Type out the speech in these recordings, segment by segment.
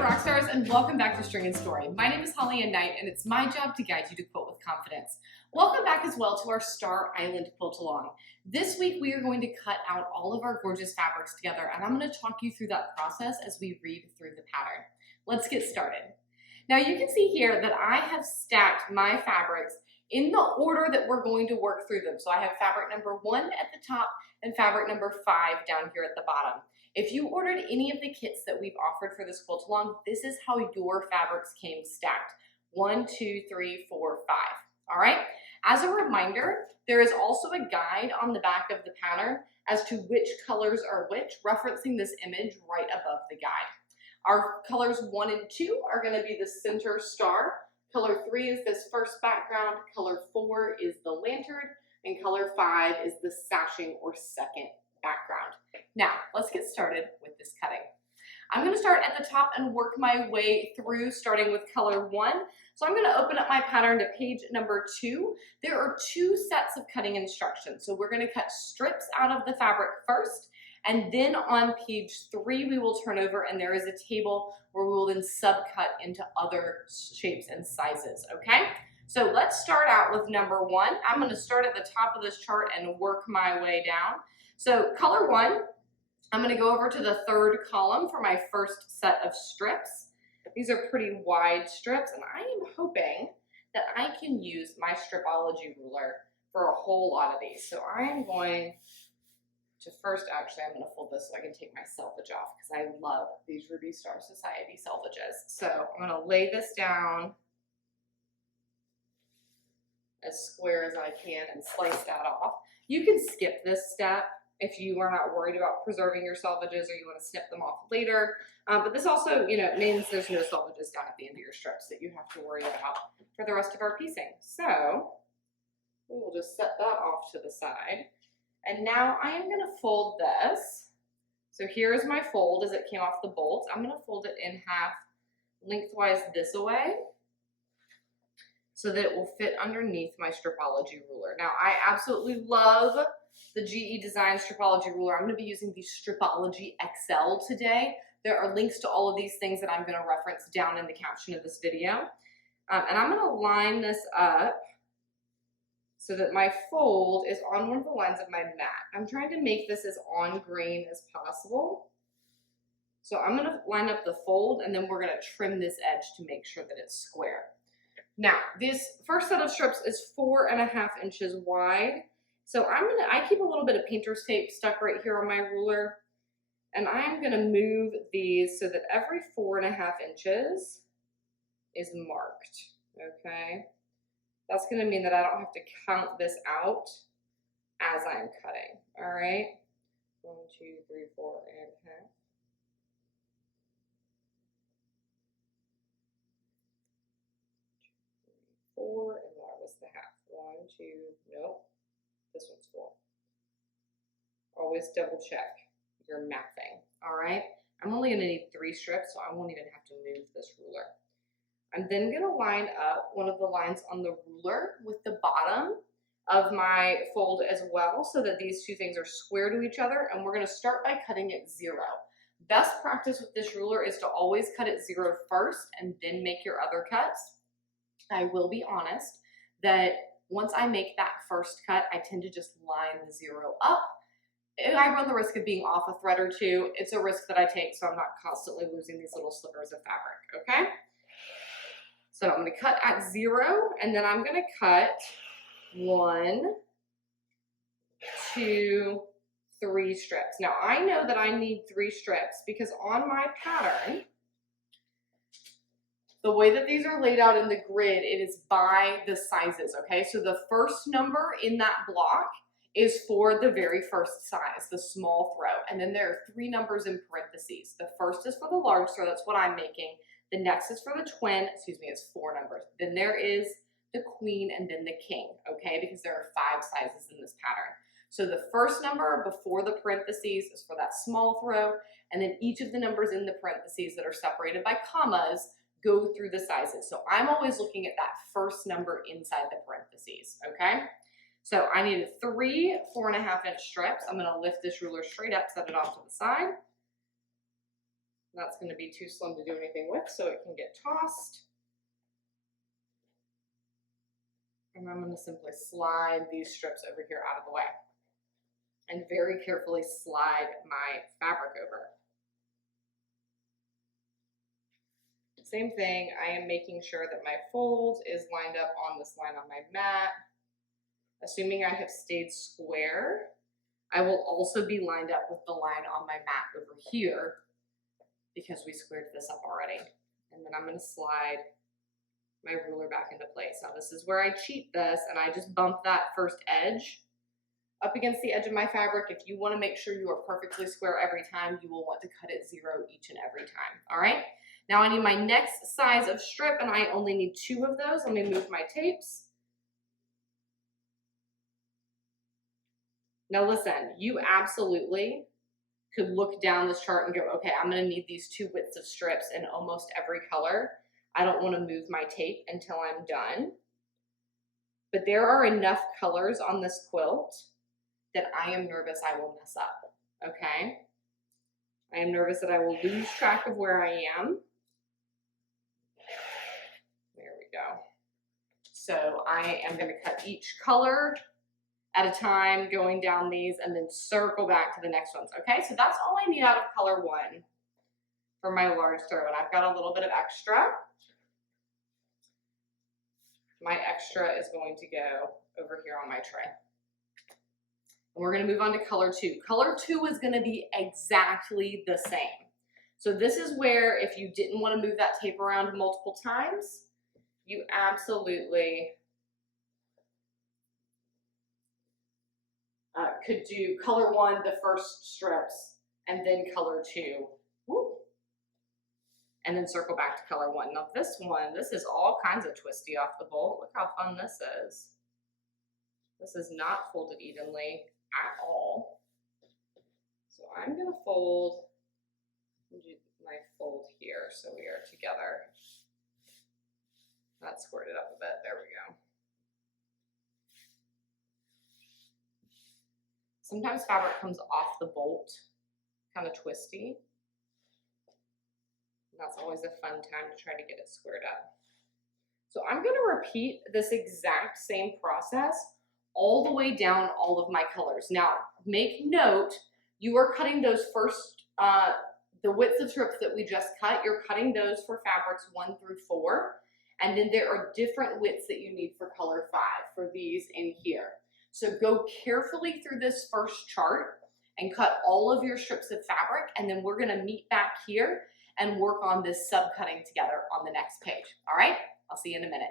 there, Rockstars, and welcome back to String and Story. My name is Holly and Knight, and it's my job to guide you to quilt with confidence. Welcome back as well to our Star Island quilt-a-long. This week we are going to cut out all of our gorgeous fabrics together, and I'm going to talk you through that process as we read through the pattern. Let's get started. Now you can see here that I have stacked my fabrics in the order that we're going to work through them. So I have fabric number 1 at the top and fabric number 5 down here at the bottom. If you ordered any of the kits that we've offered for this quilt-along, this is how your fabrics came stacked. 1, 2, 3, 4, 5. All right? As a reminder, there is also a guide on the back of the pattern as to which colors are which, referencing this image right above the guide. Our colors 1 and 2 are going to be the center star. Color 3 is this first background. Color 4 is the lantern. And color 5 is the sashing or second background. Now, let's get started with this cutting. I'm going to start at the top and work my way through, starting with color 1. So I'm going to open up my pattern to page number 2. There are 2 sets of cutting instructions. So we're going to cut strips out of the fabric first, and then on page 3 we will turn over and there is a table where we will then subcut into other shapes and sizes, okay? So let's start out with number 1. I'm going to start at the top of this chart and work my way down. So color 1, I'm going to go over to the 3rd column for my first set of strips. These are pretty wide strips, and I am hoping that I can use my stripology ruler for a whole lot of these. So I am going to first, actually, I'm going to fold this so I can take my selvage off because I love these Ruby Star Society selvages. So I'm going to lay this down as square as I can and slice that off. You can skip this step if you are not worried about preserving your selvages or you want to snip them off later. But this also, means there's no selvages down at the end of your strips that you have to worry about for the rest of our piecing. So we will just set that off to the side. And now I am going to fold this. So here's my fold as it came off the bolt. I'm going to fold it in half lengthwise this way so that it will fit underneath my stripology ruler. Now I absolutely love the GE Design stripology ruler. I'm going to be using the Stripology XL today. There are links to all of these things that I'm going to reference down in the caption of this video. And I'm going to line this up so that my fold is on one of the lines of my mat. I'm trying to make this as on grain as possible. So I'm going to line up the fold and then we're going to trim this edge to make sure that it's square. Now, this first set of strips is 4.5 inches wide. So I keep a little bit of painter's tape stuck right here on my ruler, and I'm going to move these so that every 4.5 inches is marked, okay? That's going to mean that I don't have to count this out as I'm cutting, all right? 1, 2, 3, 4, and half. 4, and that was the half. 1, 2, nope. This one's 4. Always double check your mathing, all right? I'm only going to need 3 strips, so I won't even have to move this ruler. I'm then going to line up one of the lines on the ruler with the bottom of my fold as well so that these 2 things are square to each other, and we're going to start by cutting at 0. Best practice with this ruler is to always cut at 0 first and then make your other cuts. I will be honest that once I make that first cut, I tend to just line the 0 up. And I run the risk of being off a thread or 2. It's a risk that I take, so I'm not constantly losing these little slivers of fabric, okay? So I'm going to cut at 0, and then I'm going to cut 1, 2, 3 strips. Now I know that I need 3 strips because on my pattern, the way that these are laid out in the grid, it is by the sizes, okay? So the first number in that block is for the very first size, the small throw. And then there are 3 numbers in parentheses. The first is for the large throw, that's what I'm making. The next is for the twin, it's 4 numbers. Then there is the queen and then the king, okay? Because there are 5 sizes in this pattern. So the first number before the parentheses is for that small throw, and then each of the numbers in the parentheses that are separated by commas go through the sizes. So I'm always looking at that first number inside the parentheses, okay? So I needed 3 4.5 inch strips. I'm gonna lift this ruler straight up, set it off to the side. That's going to be too slim to do anything with, so it can get tossed. And I'm going to simply slide these strips over here out of the way and very carefully slide my fabric over. Same thing, I am making sure that my fold is lined up on this line on my mat. Assuming I have stayed square, I will also be lined up with the line on my mat over here because we squared this up already. And then I'm going to slide my ruler back into place. Now this is where I cheat this, and I just bump that first edge up against the edge of my fabric. If you want to make sure you are perfectly square every time, you will want to cut it 0 each and every time. All right. Now I need my next size of strip, and I only need 2 of those. Let me move my tapes. Now listen, you absolutely could look down this chart and go, okay, I'm going to need these 2 widths of strips in almost every color. I don't want to move my tape until I'm done. But there are enough colors on this quilt that I am nervous I will mess up, okay? I am nervous that I will lose track of where I am. There we go. So I am going to cut each color at a time, going down these, and then circle back to the next ones, okay? So that's all I need out of color 1 for my large throw, and I've got a little bit of extra. My extra is going to go over here on my tray. And we're going to move on to color 2. Color 2 is going to be exactly the same. So this is where, if you didn't want to move that tape around multiple times, you absolutely could do color 1, the first strips, and then color 2. Woo. And then circle back to color 1. Now this one, this is all kinds of twisty off the bolt. Look how fun this is. This is not folded evenly at all. So I'm going to fold my fold here so we are together. That squared it up a bit. There we go. Sometimes fabric comes off the bolt, kind of twisty. That's always a fun time to try to get it squared up. So I'm going to repeat this exact same process all the way down all of my colors. Now, make note, you are cutting those first, the widths of strips that we just cut, you're cutting those for fabrics 1 through 4. And then there are different widths that you need for color 5 for these in here. So go carefully through this first chart and cut all of your strips of fabric, and then we're going to meet back here and work on this subcutting together on the next page. All right, I'll see you in a minute.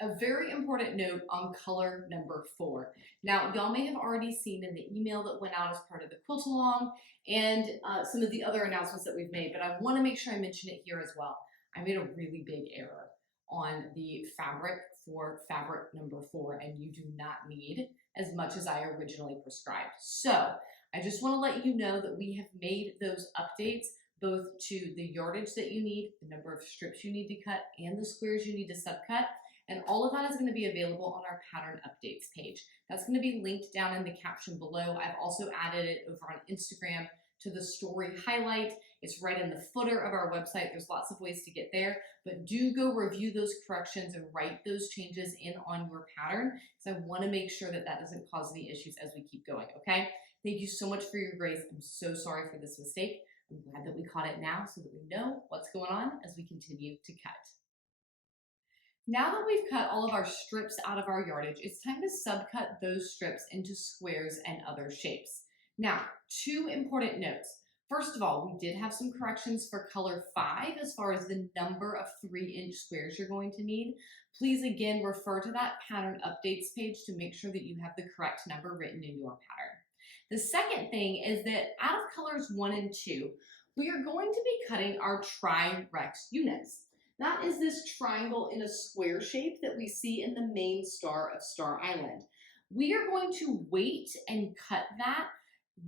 A very important note on color number 4. Now, y'all may have already seen in the email that went out as part of the quilt-a-long and some of the other announcements that we've made, but I want to make sure I mention it here as well. I made a really big error on the fabric for fabric number 4, and you do not need as much as I originally prescribed. So I just want to let you know that we have made those updates both to the yardage that you need, the number of strips you need to cut, and the squares you need to subcut. And all of that is going to be available on our pattern updates page. That's going to be linked down in the caption below. I've also added it over on Instagram to the story highlight. It's right in the footer of our website. There's lots of ways to get there, but do go review those corrections and write those changes in on your pattern, because I want to make sure that that doesn't cause any issues as we keep going, okay? Thank you so much for your grace. I'm so sorry for this mistake. I'm glad that we caught it now so that we know what's going on as we continue to cut. Now that we've cut all of our strips out of our yardage, it's time to subcut those strips into squares and other shapes. Now, 2 important notes. First of all, we did have some corrections for color 5 as far as the number of 3-inch squares you're going to need. Please again refer to that pattern updates page to make sure that you have the correct number written in your pattern. The second thing is that out of colors 1 and 2, we are going to be cutting our tri-rex units. That is this triangle in a square shape that we see in the main star of Star Island. We are going to wait and cut that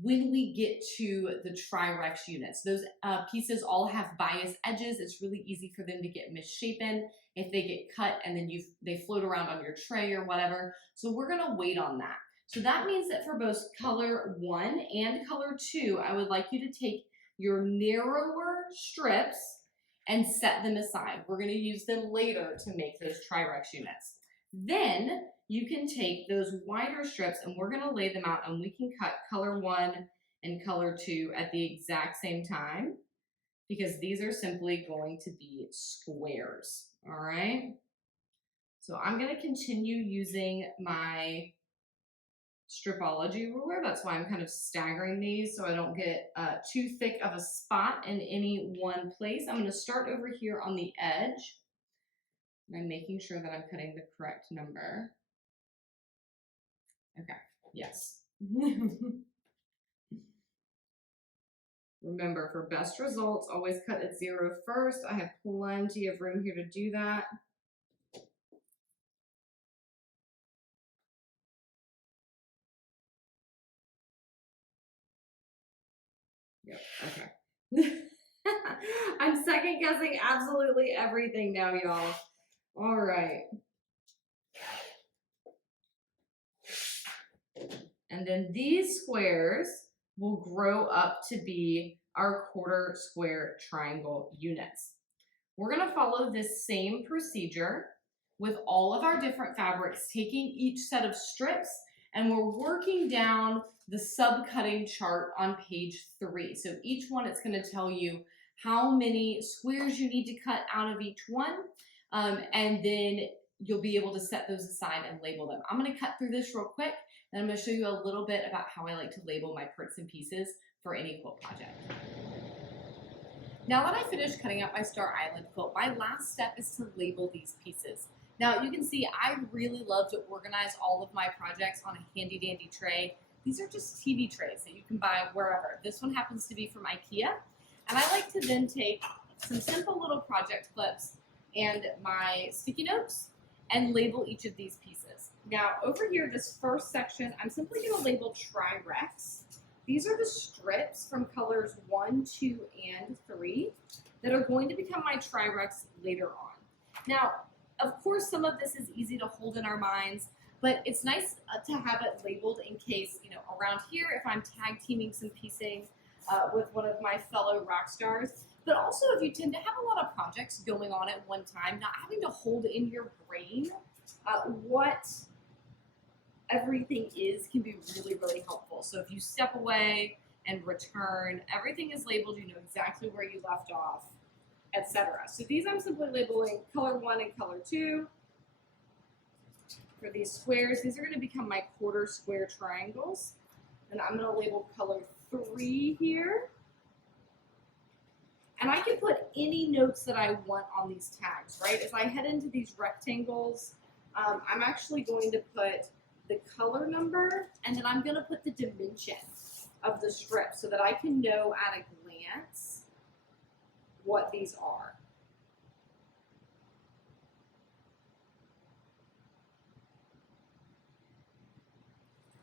when we get to the tri-rex units. Those pieces all have bias edges. It's really easy for them to get misshapen if they get cut and then they float around on your tray or whatever. So we're gonna wait on that. So that means that for both color 1 and color 2, I would like you to take your narrower strips and set them aside. We're going to use them later to make those Tri-Rex units. Then you can take those wider strips and we're going to lay them out, and we can cut color 1 and color 2 at the exact same time, because these are simply going to be squares. All right. So I'm going to continue using my stripology ruler. That's why I'm kind of staggering these so I don't get too thick of a spot in any one place. I'm going to start over here on the edge. And I'm making sure that I'm cutting the correct number. Okay, yes. Remember, for best results, always cut at 0 first. I have plenty of room here to do that. Yep, okay. I'm second guessing absolutely everything now, y'all. All right. And then these squares will grow up to be our quarter square triangle units. We're going to follow this same procedure with all of our different fabrics, taking each set of strips, and we're working down the subcutting chart on page 3. So each one, it's going to tell you how many squares you need to cut out of each one, and then you'll be able to set those aside and label them. I'm going to cut through this real quick, and I'm going to show you a little bit about how I like to label my parts and pieces for any quilt project. Now that I finished cutting out my Star Island quilt, my last step is to label these pieces. Now you can see I really love to organize all of my projects on a handy dandy tray. These are just TV trays that you can buy wherever. This one happens to be from IKEA. And I like to then take some simple little project clips and my sticky notes and label each of these pieces. Now over here, this first section, I'm simply going to label Tri-Rex. These are the strips from colors 1, 2, and 3 that are going to become my Tri-Rex later on. Now, of course, some of this is easy to hold in our minds, but it's nice to have it labeled in case, you know, around here, if I'm tag teaming some piecing with one of my fellow rock stars, but also if you tend to have a lot of projects going on at one time, not having to hold in your brain what everything is can be really, really helpful. So if you step away and return, everything is labeled, you know exactly where you left off, etc. So these I'm simply labeling color 1 and color 2. For these squares, these are going to become my quarter square triangles. And I'm going to label color 3 here. And I can put any notes that I want on these tags, right? As I head into these rectangles, I'm actually going to put the color number, and then I'm going to put the dimension of the strip so that I can know at a glance what these are.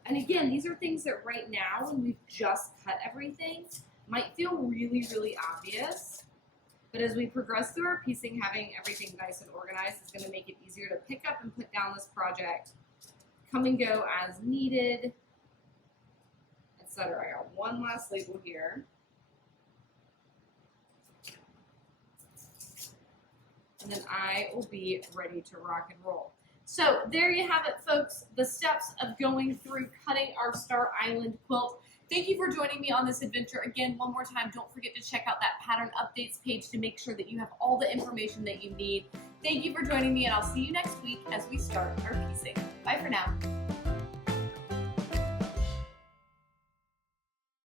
And again, these are things that right now, when we've just cut everything, might feel really, really obvious. But as we progress through our piecing, having everything nice and organized is going to make it easier to pick up and put down this project, come and go as needed, etc. I got one last label here. And then I will be ready to rock and roll. So there you have it, folks, the steps of going through cutting our Star Island quilt. Thank you for joining me on this adventure. Again, one more time, don't forget to check out that pattern updates page to make sure that you have all the information that you need. Thank you for joining me, and I'll see you next week as we start our piecing. Bye for now.